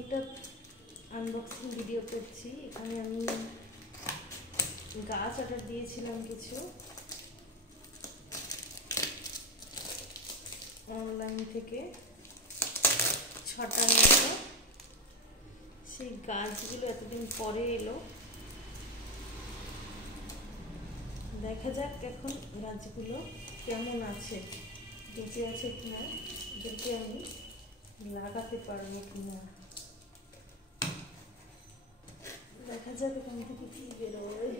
একটা unboxing video করছি। এখানে আমি গাছ অর্ডার দিয়েছিলাম কিছু অনলাইন থেকে, 6টার মতো। সেই গাছগুলো এতদিন পরে এলো। দেখা যাক এখন গাছগুলো কেমন আছে, বেঁচে আছে কিনা, এদেরকে আমি লাগাতে পারবো কিনা। দেখা যাক এখান থেকে কি বেরোয়।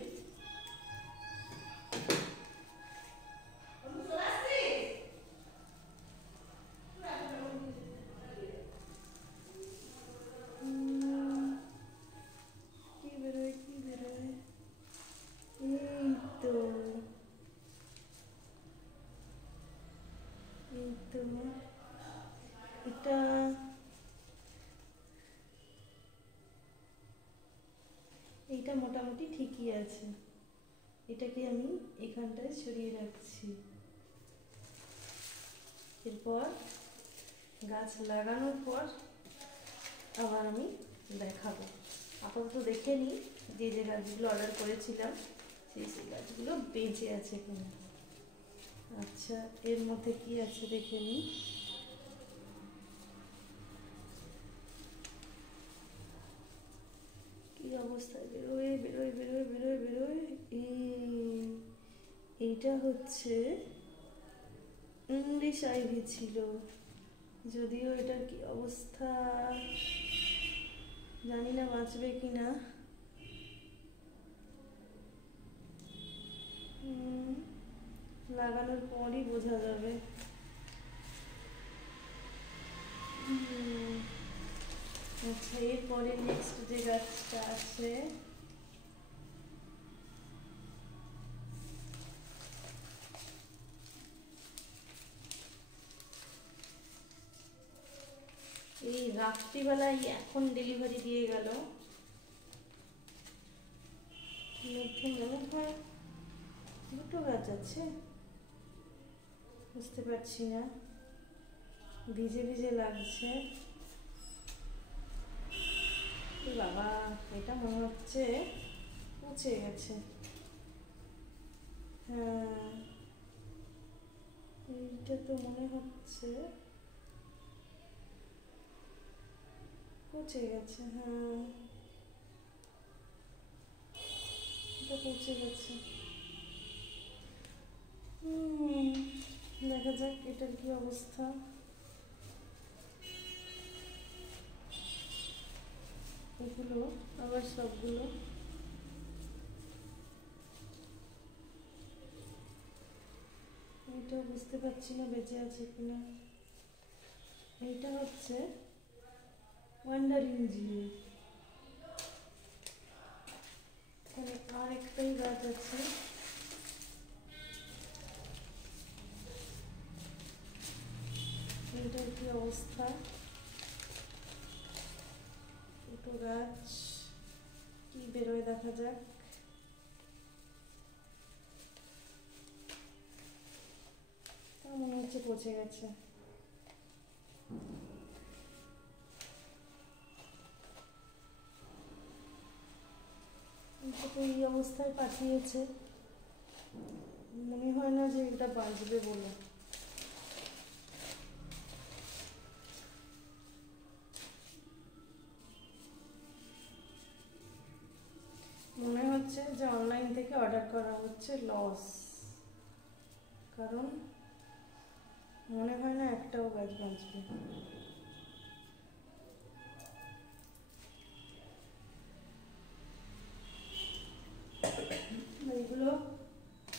এটা মোটামুটি ঠিকই আছে। এটাকে আমি এখানটায় সরিয়ে রাখছি। এরপর গাছ লাগানোর পর আবার আমি দেখাবো। আপাতত দেখে নিই যে যে গাছগুলো অর্ডার করেছিলাম সেই গাছগুলো বেঁচে আছে কিনা। আচ্ছা, এর মধ্যে কি আছে দেখে নিই। কি অবস্থায় বেরোয় বেরোয় বেরোয় বেরোয় বেরোয়। এইটা হচ্ছে ইংলিশ আইভি ছিল, যদিও এটার কি অবস্থা জানি না, বাঁচবে কিনা। লাগানোর পরই বোঝা যাবে। আচ্ছা, এরপরে নেক্সট যে গাছটা আছে এই রাত্রিবেলায় এখন ডেলিভারি দিয়ে গেল। মধ্যে মনে হয় দুটো গাছ আছে, বুঝতে পারছি না, ভিজে ভিজে লাগছে। বাবা, এটা মনে হচ্ছে পচে গেছে। হ্যাঁ, এইটা তো মনে হচ্ছে পচে গেছে। হ্যাঁ, এটা পচে গেছে। দেখা যাক এটার কি অবস্থা। এগুলো আবার সবগুলো এটা বুঝতে পারছি না বেঁচে আছে কিনা। এইটা হচ্ছে ওয়ান্ডারিং জিও। এখানে আর একটাই গাছ আছে, এইটার কি অবস্থা। দুটো গাছ কি বেরোয় দেখা যাক। মনে হচ্ছে পচে গেছে। এই অবস্থায় পাঠিয়েছে, মনে হয় না যে এটা বাঁচবে বলে। মনে হচ্ছে যে অনলাইন থেকে অর্ডার করা হচ্ছে লস, কারণ মনে হয় না একটাও গাছ বাঁচবে। এইগুলো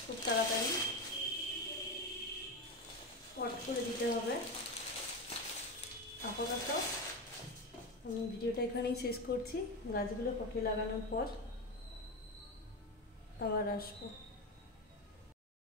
খুব তাড়াতাড়ি পট করে দিতে হবে। আপাতত আমি ভিডিওটা এখানেই শেষ করছি। গাছগুলো পটে লাগানোর পর আবার আসবো।